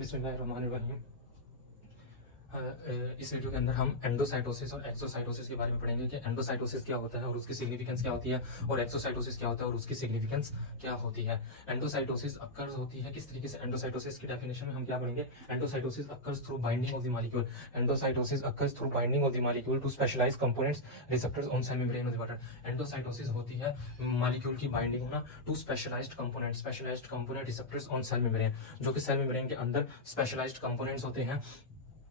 बिस्मिल्लाहिर्रहमानिर्रहीम। इस वीडियो के अंदर हम एंडोसाइटोसिस और एक्सोसाइटोसिस के बारे में पढ़ेंगे कि एंडोसाइटोसिस क्या होता है और उसकी सिग्निफिकेंस क्या होती है, और एक्सोसाइटोसिस क्या होता है और उसकी सिग्निफिकेंस क्या होती है। एंडोसाइटोसिस अक्कर्स होती है किस तरीके से? एंडोसाइटोसिस की डेफिनेशन में हम क्या पढ़ेंगे? Endocytosis occurs through binding of the molecule. Endocytosis occurs through binding of the molecule to specialised components receptors on cell membrane of the water. Endocytosis होती है मॉलिक्यूल की बाइंडिंग होना to specialised component receptors on cell membrane, जो कि cell membrane के अंदर specialised components होते हैं।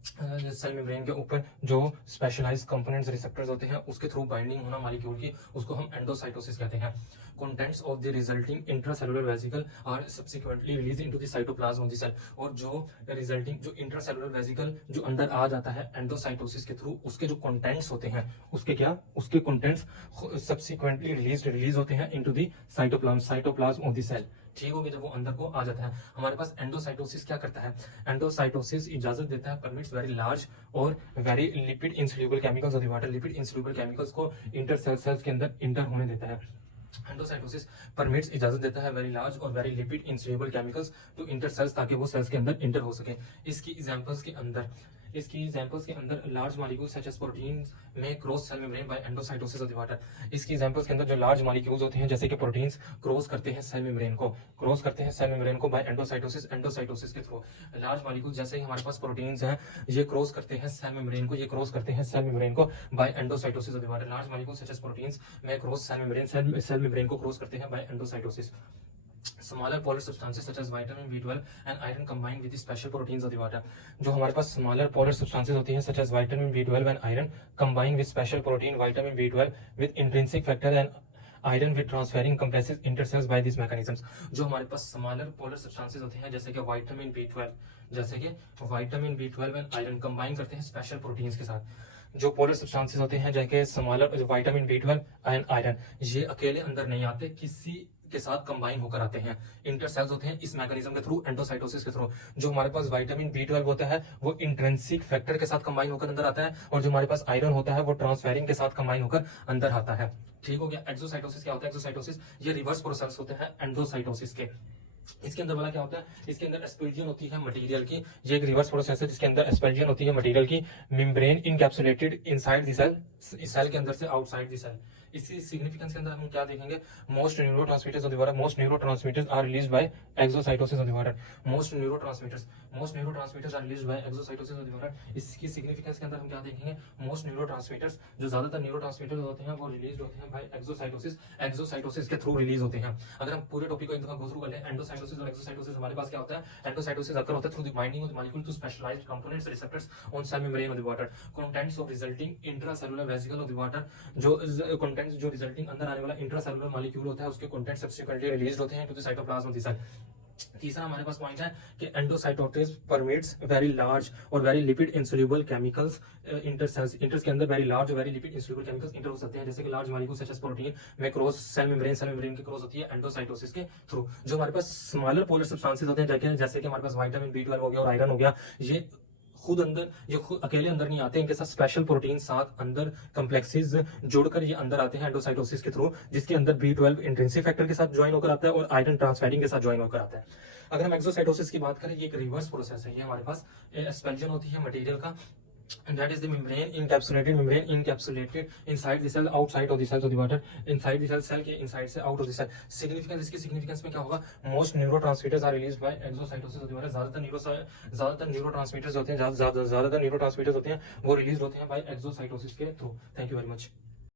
सेल मेम्ब्रेन के ऊपर जो स्पेशलाइज्ड कंपोनेंट्स रिसेप्टर्स होते हैं उसके थ्रू बाइंडिंग होना मॉलिक्यूल की, उसको हम एंडोसाइटोसिस कहते हैं। Contents of the resulting intracellular vesicle are subsequently release into the cytoplasm of the cell. और जो रिजल्टिंग जो इंट्रासेलुलर वेसिकल जो अंदर आ जाता है एंडोसाइटोसिस के थ्रू, उसके जो कंटेंट्स होते हैं उसके कंटेंट्स सब्सिक्वेंटली रिलीज होते हैं into the cytoplasm of the cell. ठीक हो गया, जब वो अंदर को आ जाता है। हमारे पास एंडोसाइटोसिस क्या करता है? एंडोसाइटोसिस इजाजत देता है, परमिट्स वेरी लार्ज और very lipid insoluble chemicals of the water. Lipid insoluble chemicals को सेल्स के अंदर इंटर होने देता है। एंडोसाइटोसिस परमिट्स इजाजत देता है वेरी लार्ज और very lipid insoluble chemicals to enter cells, ताकि वो सेल्स के अंदर इंटर हो सके। इसकी एग्जांपल्स के अंदर large molecules such as proteins में cross cell membrane by endocytosis of the water. इसकी एग्जांपल्स के अंदर जो लार्ज मॉलिक्यूल्स होते हैं जैसे कि प्रोटीन्स क्रॉस करते हैं सेल मेम्ब्रेन को बाय एंडोसाइटोसिस के थ्रू। लार्ज मॉलिक्यूल्स जैसे ही हमारे पास प्रोटीन्स हैं, ये क्रॉस करते हैं सेल मेम्ब्रेन को by endocytosis of the water. Large molecules such as proteins में क्रॉस सेल मेम्ब्रेन को क्रॉस करते हैं by endocytosis. Smaller polar substances such as vitamin B12 and iron combine with the special proteins of the water। जो हमारे पास smaller polar substances होती हैं such as vitamin B12 and iron combine with special protein vitamin B12 with intrinsic factor and iron with transferring complexes intercells by these mechanisms। जो हमारे पास smaller polar substances होते हैं जैसे कि vitamin B12 and iron combine करते हैं special proteins के साथ। जो पोलर सब्सटेंसेस होते हैं जैसे smaller vitamin B12 and iron, ये अकेले अंदर नहीं आते, किसी के साथ कंबाइन होकर आते हैं, इंटरसेल्स होते हैं इस मैकेनिज्म के थ्रू, एंडोसाइटोसिस के थ्रू। जो हमारे पास विटामिन B12 होता है वो इंट्रिंसिक फैक्टर के साथ कंबाइन होकर अंदर आता है, और जो हमारे पास आयरन होता है वो ट्रांसफेरिंग के साथ कंबाइन होकर अंदर आता है। ठीक हो गया। एक्सोसाइटोसिस क्या होता है? एक्सोसाइटोसिस ये रिवर्स प्रोसेस होते हैं एंडोसाइटोसिस के। इसके अंदर वाला क्या होता है? इसके अंदर एक्सपल्जन होती है मटेरियल की। ये एक रिवर्स प्रोसेस है जिसके अंदर एक्सपल्जन होती है मटेरियल की। Membrane encapsulated inside the cell, इस सेल के अंदर से आउटसाइड द सेल। इसी सिग्निफिकेंस के अंदर हम क्या देखेंगे? Most neurotransmitters of the water are released by exocytosis of the water. Most neurotransmitters are released by exocytosis of the water. इसकी सिग्निफिकेंस के अंदर हम क्या देखेंगे? मोस्ट न्यूरोट्रांसमीटर्स, जो ज्यादातर न्यूरोट्रांसमीटर्स होते हैं वो रिलीज होते हैं बाय एक्सोसाइटोसिस के थ्रू रिलीज होते हैं। अगर हम पूरे टॉपिक को एक दफा गो थ्रू कर लें, एंडोसाइटोसिस और एक्सोसाइटोसिस हमारे पास क्या होता है? एंडोसाइटोसिस अकर होता है through the binding of the molecule to specialised components receptors on cell membrane of the water. Contents of resulting intracellular vesicle of the water, जो कंटेंट्स जो रिजल्टिंग अंदर आने वाला इंट्रासेलुलर मॉलिक्यूल होता है उसके कंटेंट्स सब्सिक्वेंटली रिलीज्ड होते हैं to the cytoplasm of the cell. तीसरा हमारे पास पॉइंट है कि एंडोसाइटोसिस परमिट्स वेरी लार्ज और very lipid insoluble chemicals enters के अंदर वेरी लार्ज और very lipid insoluble chemicals enter हो सकते हैं, जैसे कि large molecule such as protein में क्रॉस सेल मेम्ब्रेन की क्रॉस होती है एंडोसाइटोसिस के थ्रू। जो हमारे पास स्मॉलर पोलर सब्सटेंसेस होते हैं जैसे कि हमारे पास विटामिन B12 हो गया और आयरन हो गया, ये खुद अकेले अंदर नहीं आते, इनके साथ स्पेशल प्रोटीन साथ अंदर कम्प्लेक्सेस जुड़कर ये अंदर आते हैं एंडोसाइटोसिस के थ्रू, जिसके अंदर B12 इंट्रिंसिक फैक्टर के साथ ज्वाइन होकर आता है और आयरन ट्रांसफेरिंग के साथ ज्वाइन होकर आता है। अगर हम एक्सोसाइटोसिस की बात करें, ये एक रिवर्स प्रोसेस है। ये हमारे पास एक्सपेल्जन होती है मटेरियल का, and that is the membrane encapsulated inside the cell outside of the cells of the water, inside the cell के inside से out of the cell। significance, इसकी significance में क्या होगा? most neurotransmitters are released by exocytosis of the water। ज्यादातर neurotransmitters होते हैं वो रिलीज होते हैं by exocytosis के through. Thank you very much.